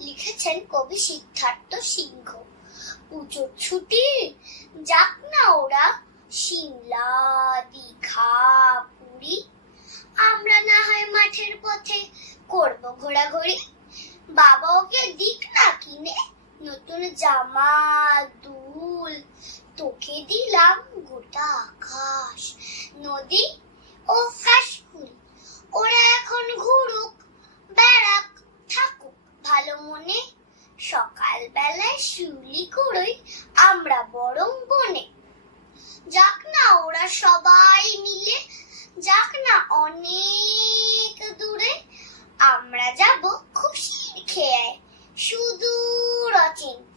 লিখেছেন কবি সিদ্ধার্থ সিংহ। পুজোর ছুটি? যাক না ওরা, সিমলা, দীঘা, পুরী। আমরা না হয় মাঠের পথে করব ঘোরাঘুরি। বাবা ওকে দিক না কিনে নতুন জামা, দুল, তোকে দিলাম গোটা আকাশ। নদী ভালো মনে সকাল বেলায় শিউলি কুড়োই আমরা বরং বনে। যাক না ওরা সবাই মিলে, যাক না অনেক দূরে, আমরা যাব খুব শির খেয়ে সুদূর অচিনপুরে